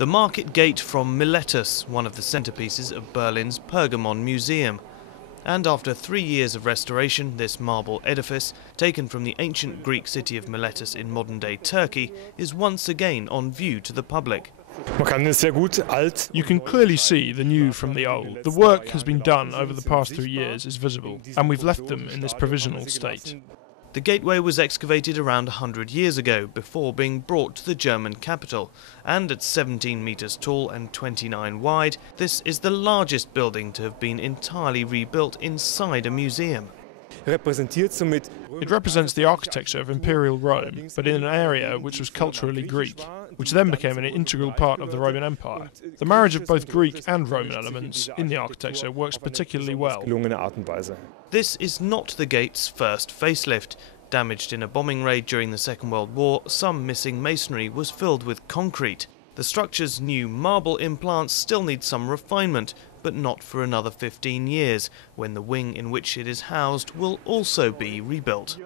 The Market Gate from Miletus, one of the centerpieces of Berlin's Pergamon Museum. And after 3 years of restoration, this marble edifice, taken from the ancient Greek city of Miletus in modern-day Turkey, is once again on view to the public. You can clearly see the new from the old. The work has been done over the past 3 years is visible, and we've left them in this provisional state. The gateway was excavated around 100 years ago, before being brought to the German capital, and at 17 metres tall and 29 wide, this is the largest building to have been entirely rebuilt inside a museum. It represents the architecture of Imperial Rome, but in an area which was culturally Greek, which then became an integral part of the Roman Empire. The marriage of both Greek and Roman elements in the architecture works particularly well. This is not the gate's first facelift. Damaged in a bombing raid during the Second World War, some missing masonry was filled with concrete. The structure's new marble implants still need some refinement, but not for another 15 years, when the wing in which it is housed will also be rebuilt.